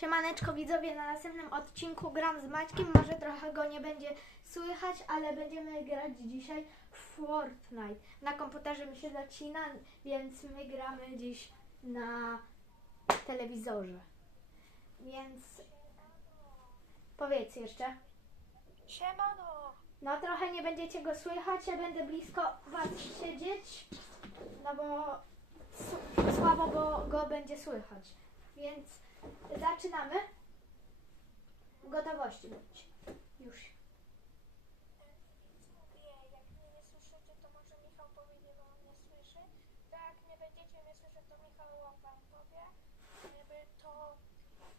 Siemaneczko widzowie, na następnym odcinku gram z Maćkiem. Może trochę go nie będzie słychać, ale będziemy grać dzisiaj w Fortnite. Na komputerze mi się zacina, więc my gramy dziś na telewizorze. Więc powiedz jeszcze. Siemano! No trochę nie będziecie go słychać, ja będę blisko was siedzieć, no bo słabo bo go będzie słychać. Więc zaczynamy. W gotowości bądź. Już. Mówię, jak mnie nie słyszycie, to może Michał powiedzie, bo on nie słyszy. Tak jak nie będziecie mnie słyszeć, to Michał wam powie. Jakby to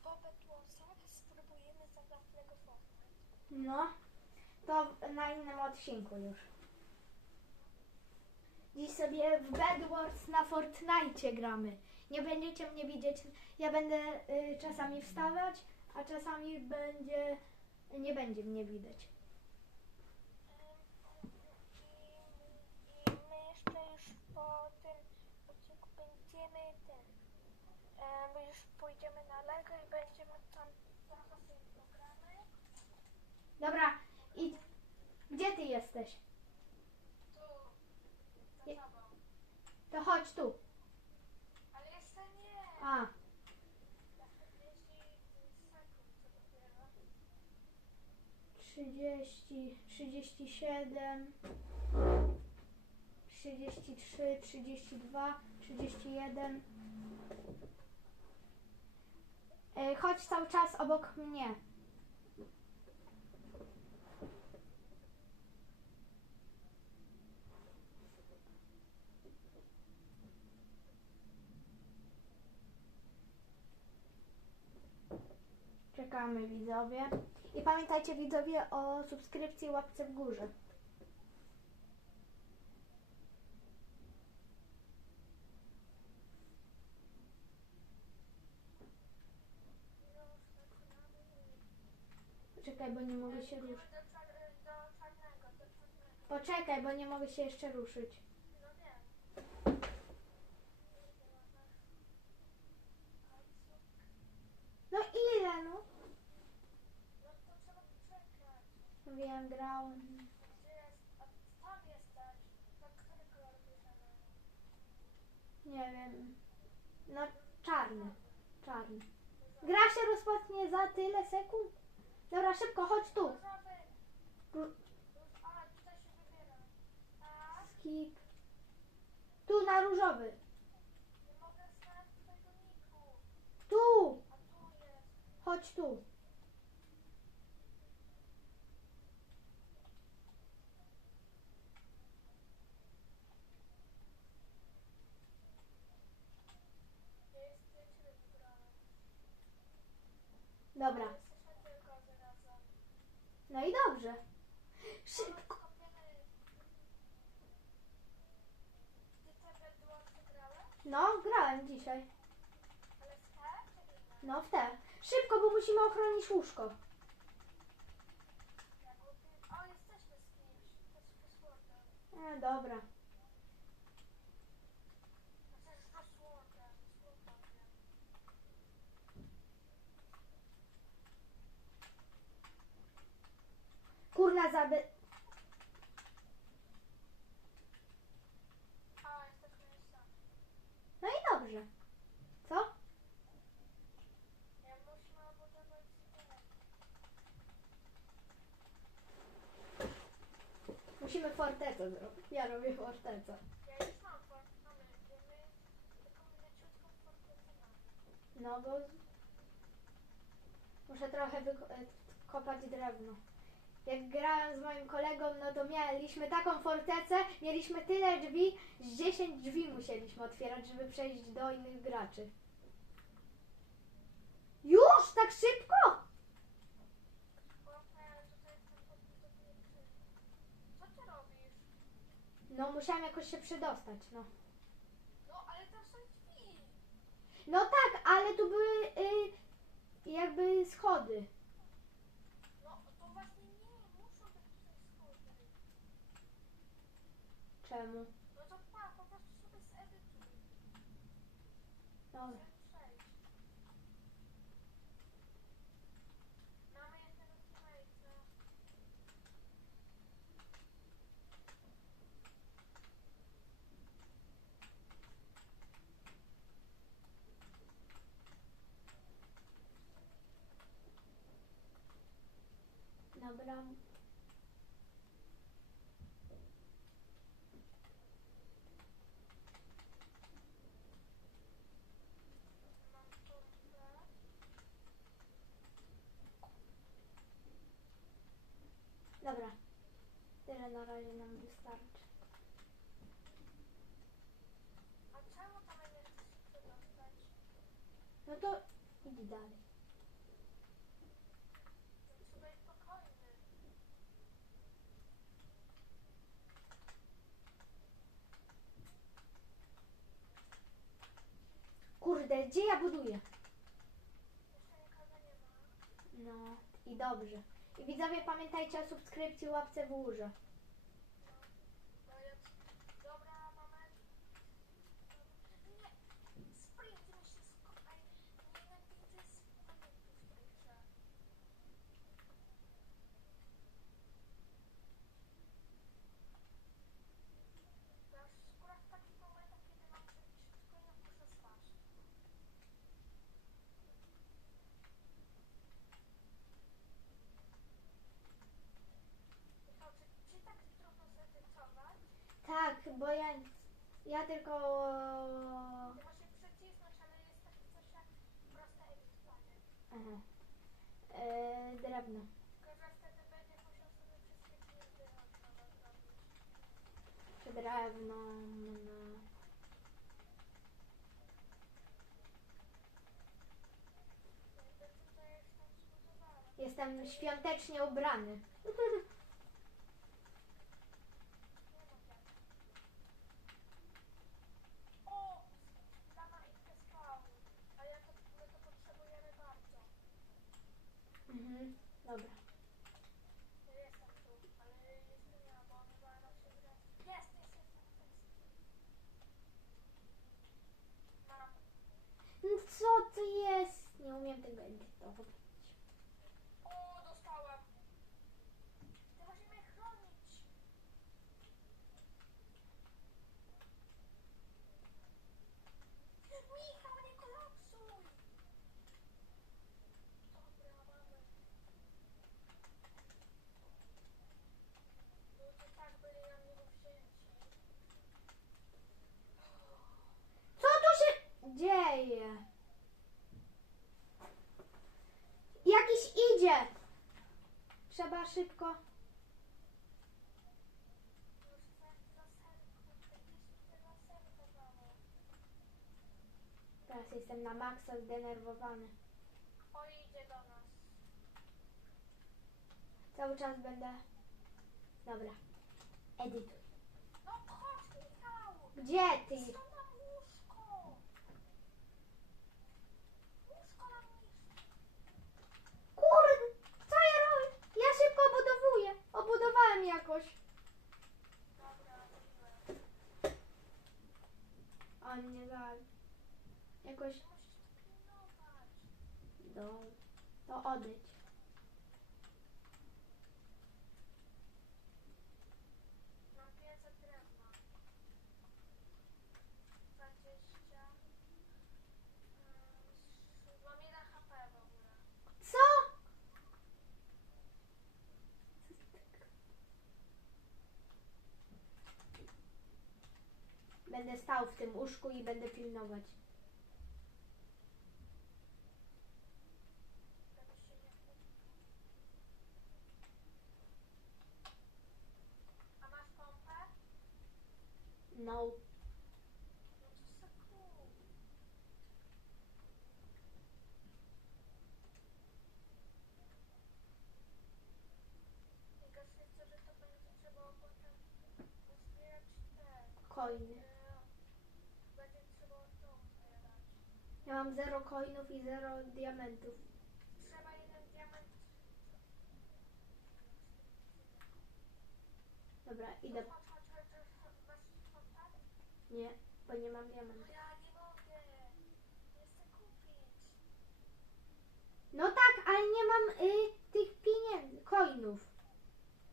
po Betłosach spróbujemy zagrać w Lego Fortnite. No, to na innym odcinku już. Dziś sobie w Bedwars na Fortnite gramy. Nie będziecie mnie widzieć. Ja będę y, czasami wstawać, a czasami będzie nie będzie mnie widać. I, my jeszcze już po tym odcinku będziemy ten. e, My już pójdziemy na Lego i będziemy tam trochę sobie. Dobra, i gdzie ty jesteś? Tu, za Je- tobą. To chodź tu. Ale jeszcze nie. A, 30, 37, 33, 32, 31. E, Chodź cały czas obok mnie. Czekamy widzowie. I pamiętajcie widzowie o subskrypcji łapce w górze. Czekaj, bo nie mogę się ruszyć. Poczekaj, bo nie mogę się jeszcze ruszyć. No ile? No to trzeba czekać. Wiem, grałem. Gdzie jest? A tam jesteś. Na który kolor bierzemy? Nie wiem. No czarny. Czarny. Gra się rozpocznie za tyle sekund? Dobra, szybko, chodź tu. Skip. Tu na różowy. Tu. Chodź tu. Ja jest, ja ciebie wybrałem. Dobra. No i dobrze. Szybko. No, grałem dzisiaj. No w te. Szybko, bo musimy ochronić łóżko. Ja kupię. O, jesteśmy z kimś. To jest passwordem. E, dobra. Znaczy z passwordem. Passwordem, wiem. Kurna zaby... No i dobrze. Co? Ja musimy obudować sytuację. Musimy fortecę zrobić. Ja robię fortecę. No bo... Muszę trochę wykopać drewno. Jak grałem z moim kolegą, no to mieliśmy taką fortecę, mieliśmy tyle drzwi, z 10 drzwi musieliśmy otwierać, żeby przejść do innych graczy. Już? Tak szybko? No musiałam jakoś się przedostać, no. No, ale tam są drzwi. No tak, ale tu były y, jakby schody. Czemu? No to pa, po prostu sobie zedytuj. No. Dobra. Dobra. Dobra. Tyle na razie nam wystarczy. A czemu tam nie chcesz się przedostać? No to idź dalej. Trzeba być spokojny. Kurde, gdzie ja buduję? Jeszcze nikogo nie ma. No i dobrze. Widzowie pamiętajcie o subskrypcji, łapce w górze. No ja... Dobra, moment. Nie! Sprint mi się skopaj. Nienawidzę sprintów w tej grze. Ja już akurat w takich momentach, kiedy mam przebić wszystko i muszę spać. Michał, czy, czy tak trudno zedytować? Tak, bo ja, ja tylko... Aha. E, drewno. Czy drewno... No. Jestem świątecznie ubrany. Nie mów jak. O! Dama i skał. A ja to, my to potrzebujemy bardzo. Mhm. Dobra. Ja jestem tu, ale jeszcze nie ma, bo on chyba nam się zrespił. Jest, jest, jest, jest, jest. Mam. No Co to jest? Nie umiem tego edytować. O, dostałem. Ty musisz mnie chronić. Michał, nie kolapsuj. Dobra, mamy. Ludzie tak byli na mnie wzięci. Co tu się dzieje? Jakiś idzie. Trzeba szybko. Teraz jestem na maksa zdenerwowany. O, idzie do nas. Cały czas będę. Dobra. Edytuj. No chodź, Michał. Gdzie ty? Co nam łóżko? Łóżko nam niszczy. Kurde, co ja robię? Ja szybko obudowuję. Obudowałem jakoś. A nie daj. Jakoś. Do. To odejdź. Mam 500 drewna. 20. Mm, mam 1 HP w ogóle. Co? Będę stał w tym łóżku i będę pilnować. No. No to se kup. Najgorsze jest to, że to będzie trzeba potem uzbierać te. Coiny. e, Będzie trzeba to uzbierać. Ja mam zero coinów i zero diamentów. Trzeba jeden diament. Dobra, idę. Nie, bo nie mam diamentów. ja nie mogę. Nie chcę kupić. No tak, ale nie mam y, tych pieniędzy, coinów.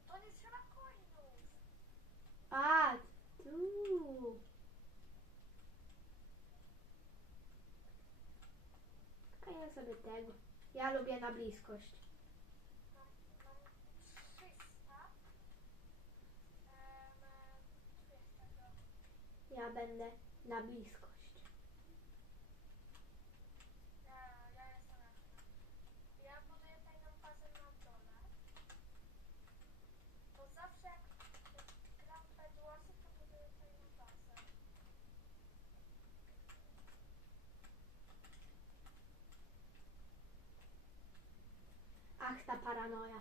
To nie trzeba coinów. A, tu. sobie. Ja lubię na bliskość. Ja będę na bliskość. Ach, ta paranoja.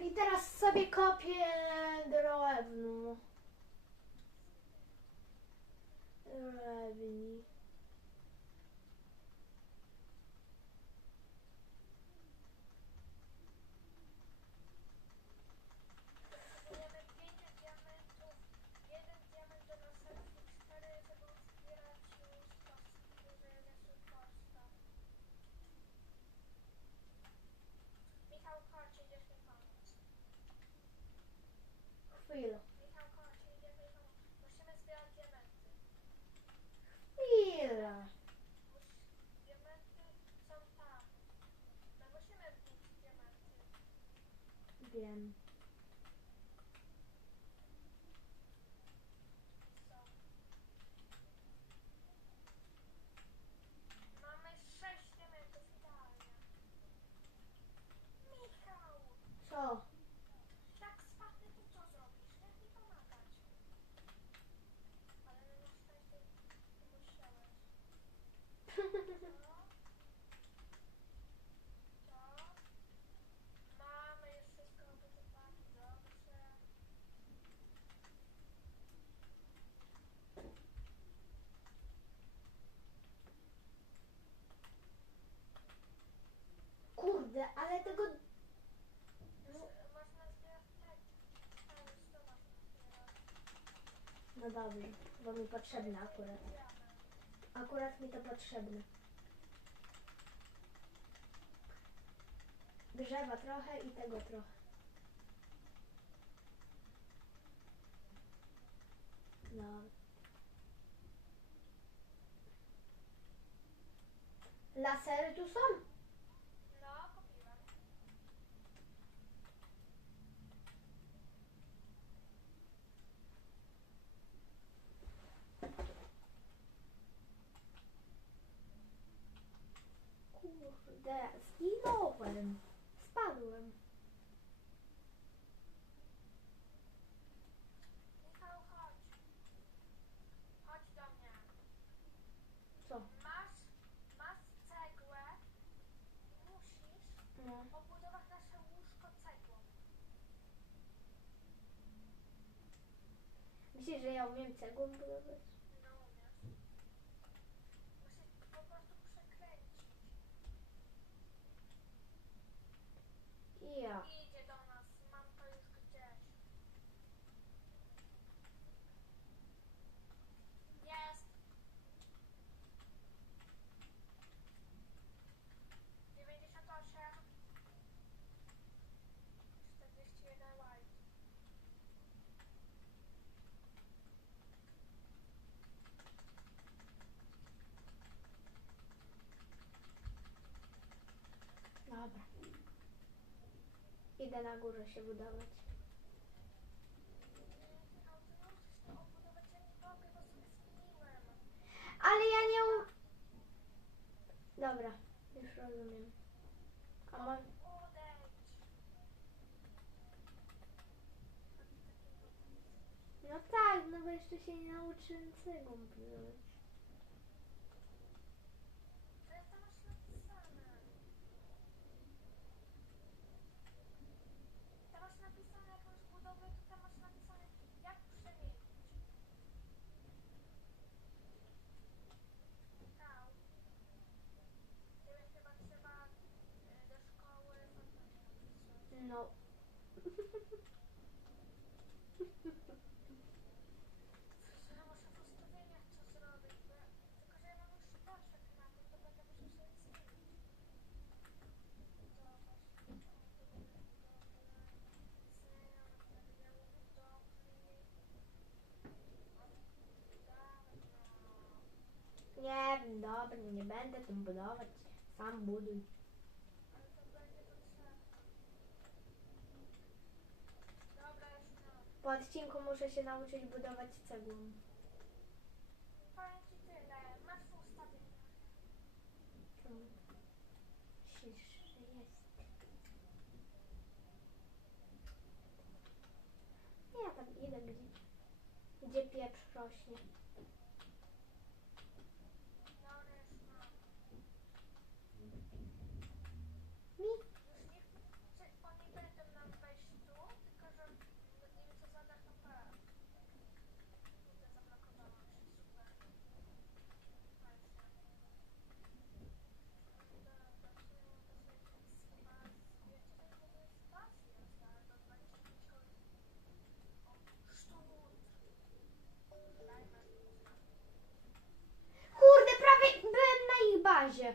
I teraz sobie kopię drewno. Drewni. again. bawi, bo mi potrzebne akurat. Akurat mi to potrzebne. Drzewa trochę i tego trochę. No. Lasery tu są? Wpadłem. Wpadłem. Michał, chodź. Chodź do mnie. Co? Masz, masz cegłę i musisz No. obudować nasze łóżko cegłą. Myślisz, że ja umiem cegłą budować? Yeah. idę na górze się budować. Ale ja nie um... Dobra, już rozumiem. A mam... No tak, no bo jeszcze się nie nauczyłem cegum budować. No. Nie, dobra, nie będę tym budować. Sam buduj. Po odcinku muszę się nauczyć budować cegłą. Powiem ci tyle, masz ustawienia. Czemu? Myślisz, że jest? Ja tam idę gdzie, gdzie pieprz rośnie. No już mam. Mi? Już nie chcę, oni będą nam wejść tu, tylko że im co zada HP. Kurde, zablokowałam się, super. Fajnie. Dobra, zacznijmy to sobie spać. Wiecie, że w ogóle spacji jest, ale do 25 godzin. O, sztut. Dajmy spokój. Kurde, prawie byłem na ich bazie.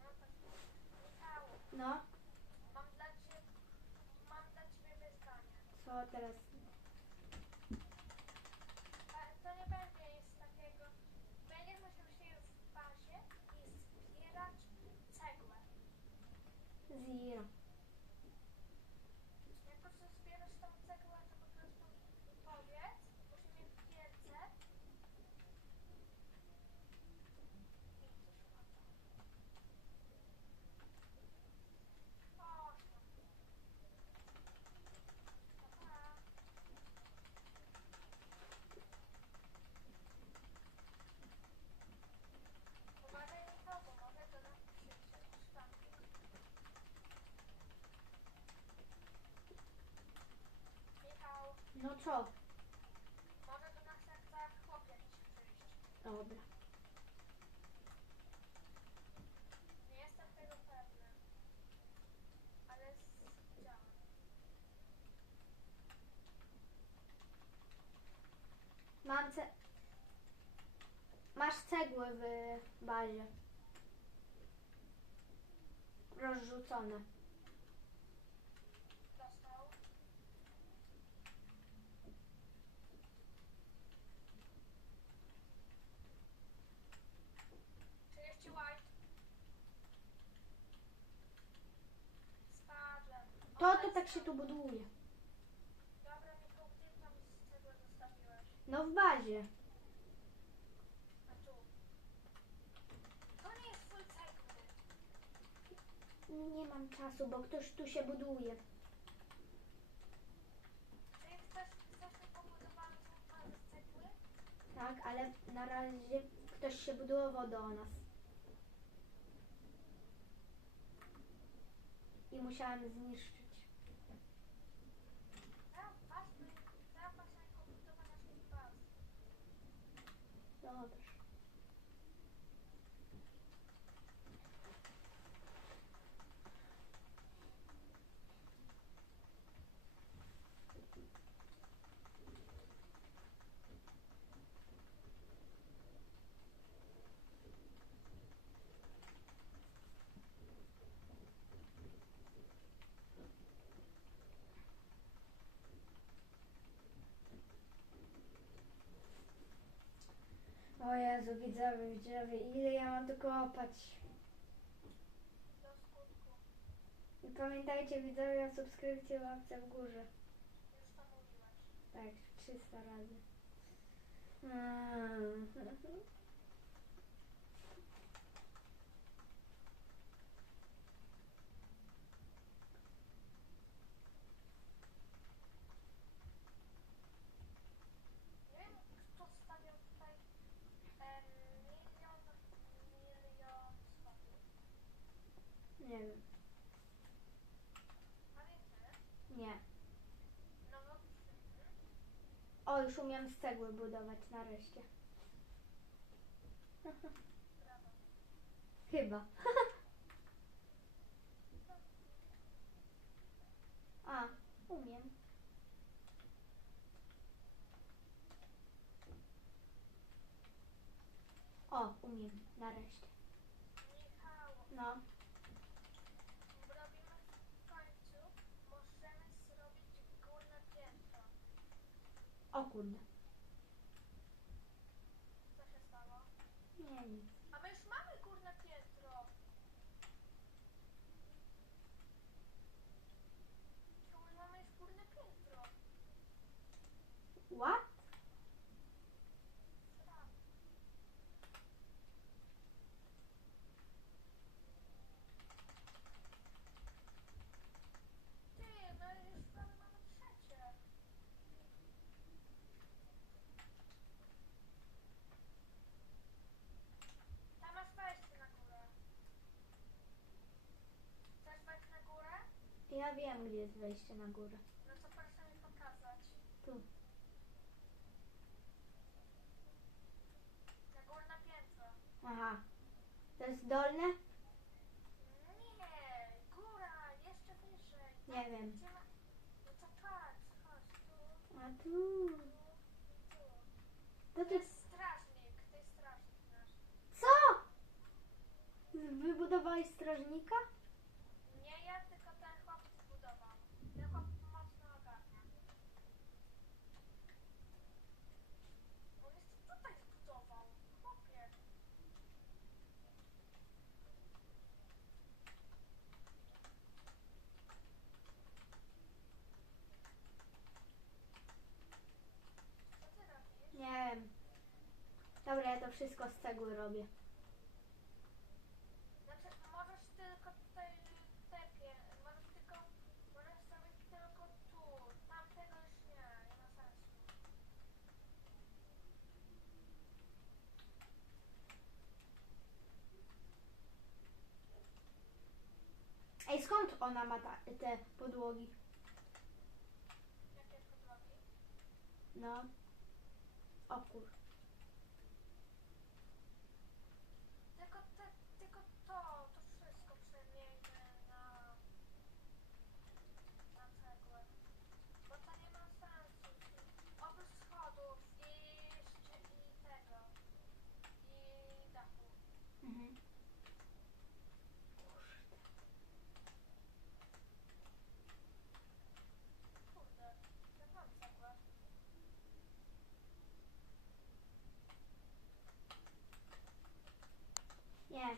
No tak. Michał, No, mam dla ciebie, mam dla ciebie wyzwanie. co teraz? Ale to nie będzie nic takiego. Będziesz musiał się w bazie i zbierać cegłę. Zero. Jak po prostu zbierasz tą cegłę, to po prostu powiedz, musi mieć wiedzę. I coś łata. Proszę. Pa, pa. Uważaj Michał, bo może do nas przyjść szwankik. Michał, No co? może do nas tak chłop jakiś przyjść. Dobra. Nie jestem tego pewny. Ale widziałem. Mam ce... Masz cegły w bazie. Rozrzucone. Spadłem. To to tak się tu buduje. Dobra, Michał, gdzie tam cegłę zostawiłeś? No w bazie. A tu. To nie jest cegły. Nie mam czasu, bo ktoś tu się buduje. Chcesz, chcesz z cegły? Tak, ale na razie ktoś się budował do nas. I musiałem zniszczyć. Dobrze. O Jezu, widzowie, widzowie, ile ja mam tu kopać? Do skutku. I pamiętajcie widzowie o subskrypcji łapce w górze. Tak, 300 razy. Mm. Nie wiem, kto stawiał tutaj em, milion, milion schodów. Nie wiem. Nie. O, już umiem z cegły budować nareszcie. Chyba. A, umiem. O, umiem, nareszcie. No, robimy w końcu, możemy zrobić górne piętro. O kurde. Co się stało? Nie, nic. A my już mamy górne piętro. Czemu my mamy już górne piętro? Wiem, gdzie jest wejście na górę. No to proszę mi pokazać. Tu. Na górne piętro. Aha. To jest dolne? Nie, góra, jeszcze wyżej. Nie wiem. Gdzie ma... No to patrz, chodź tu, A tu. tu, tu. To To ty... jest strażnik, to jest strażnik nasz. Co? Wybudowałeś strażnika? Nie ja, tylko ten robisz? Nie wiem. Dobra, ja to wszystko z cegły robię. Znaczy, możesz tylko tutaj tepie, możesz tylko, możesz zrobić tylko tu, tamtego już nie, nie ma sensu. Ej, skąd ona ma ta, te podłogi? Jakie podłogi? No. O kur... Tylko, te, tylko to, to wszystko przemiejmy na, na cegłę. Bo to nie ma sensu. Oprócz schodów i, szczy- i tego, i dachu. Mhm. Kurde, ja mam cegłę. Nie.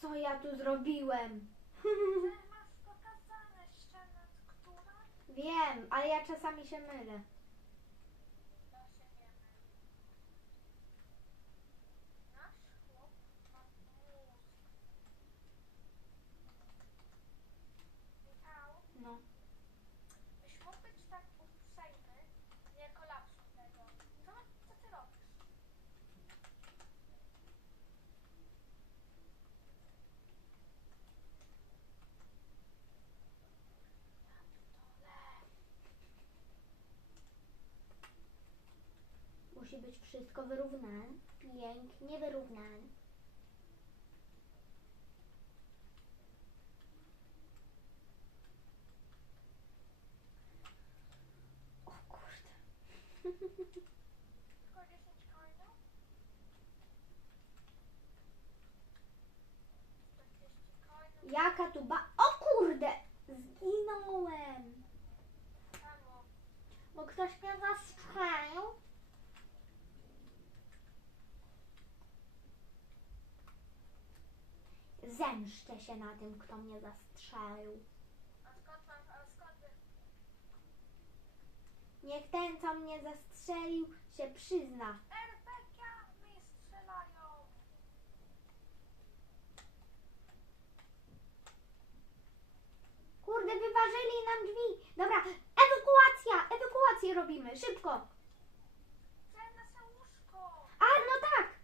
Co ja tu zrobiłem? Masz pokazane ścianę, która? Wiem, ale ja czasami się mylę. To się wiemy. Nasz chłop ma mózg. Michał, No. byś mógł być tak uprzejmy, nie kolapsuj tego. Co, co ty robisz? Musi być wszystko wyrównane. Pięknie wyrównane. O kurde. Tylko 10 coinów? 40 coinów? Jaka tu ba... O kurde! Zginąłem. Czemu? Bo ktoś mnie zastrzelił. Zemszczę się na tym, kto mnie zastrzelił. Niech ten, co mnie zastrzelił, się przyzna. Strzelają! Kurde, wyważyli nam drzwi. Dobra, ewakuacja, ewakuację robimy, szybko. Cenne łóżko! A, no tak.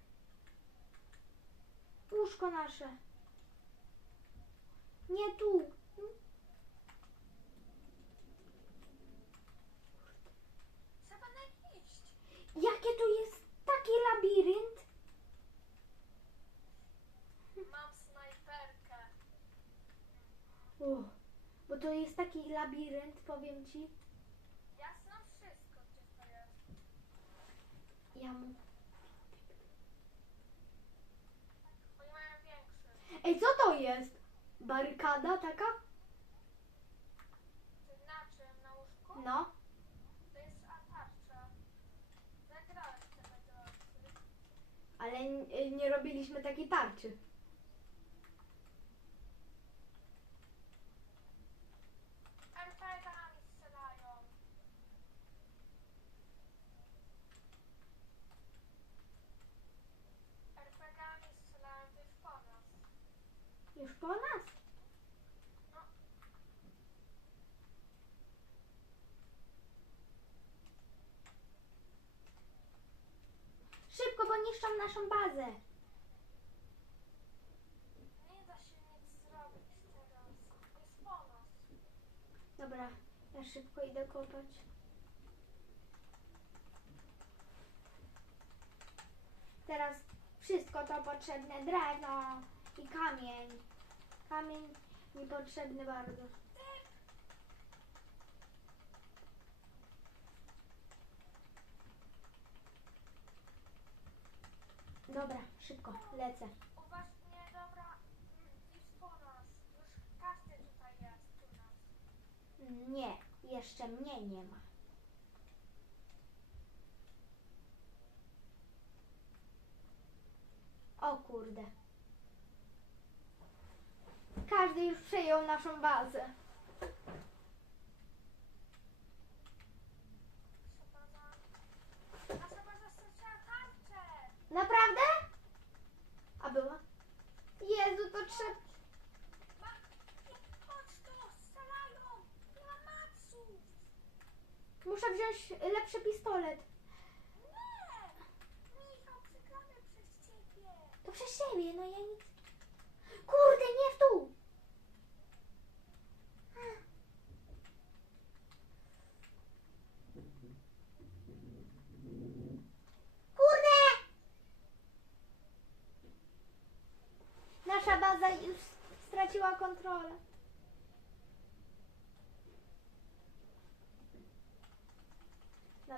Łóżko nasze. Nie tu. Jakie tu jest taki labirynt? Mam snajperkę. Uff, bo to jest taki labirynt, powiem ci. Ja znam wszystko, gdzie to jest. Ja mu... Oni mają większy. Ej, co to jest? Barykada taka? Na czym? Na łóżku? No. To jest. Zagrałem te meteoryty. Ale n- nie robiliśmy takiej tarczy. RPG-ami strzelają. RPG-ami strzelają, to już po nas. Już po nas? Niszczą naszą bazę. Nie da się nic zrobić teraz. Jest po nas. Dobra, ja szybko idę kopać. Teraz wszystko to potrzebne. Drewno i kamień. Kamień mi potrzebny bardzo. Dobra, szybko, lecę. Uważnie, dobra. Jest po nas. Już każdy tutaj jest u nas. Nie, jeszcze mnie nie ma. O kurde. Każdy już przejął naszą bazę. Nasza baza... Nasza baza straciła tarczę. Naprawdę? A była? Jezu, to trzeba... Ma... Nie, Chodź tu, strzelają. Nie ma maców. Muszę wziąć lepszy pistolet. Ciebie. To przez siebie, no ja nic... Kurde, nie w tu! Kurde! Nasza baza już straciła kontrolę.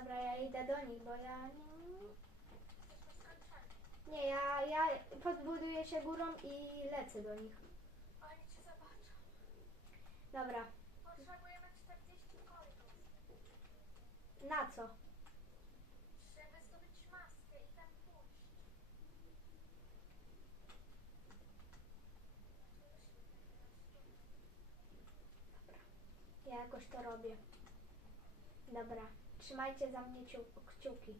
Dobra, ja idę do nich, bo ja nie... Nie, ja, ja podbuduję się górą i lecę do nich. Oni cię zobaczą. Dobra, Potrzebujemy 40 końców, na co? żeby zdobyć maskę i tam pójść. Ja jakoś to robię. Dobra, trzymajcie za mnie ciu- kciuki.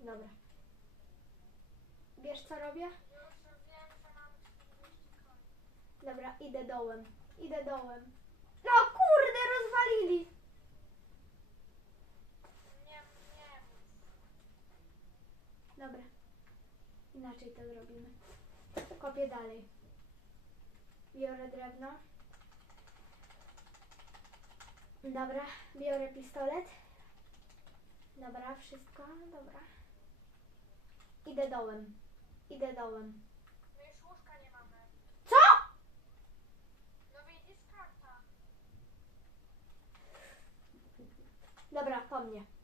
Dobra. Wiesz co robię? Już wiem, że mamy 40 końców. Dobra, idę dołem. Idę dołem. No kurde, rozwalili! Nie, nie mów. Dobra. Inaczej to zrobimy. Kopię dalej. Biorę drewno. Dobra, biorę pistolet. Dobra, wszystko, dobra. Idę dołem. Idę dołem. My już łóżka nie mamy. Co? No widzisz karta. Dobra, po mnie.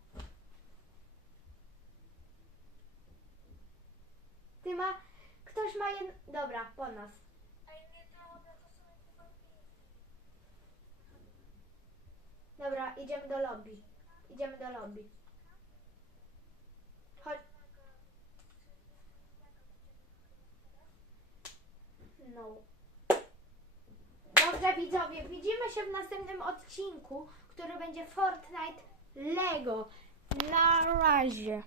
Ty ma... Ktoś ma jed... Dobra, po nas. Dobra, idziemy do lobby. Idziemy do lobby. Chodź. No. Dobrze widzowie, widzimy się w następnym odcinku, który będzie Fortnite Lego. Na razie.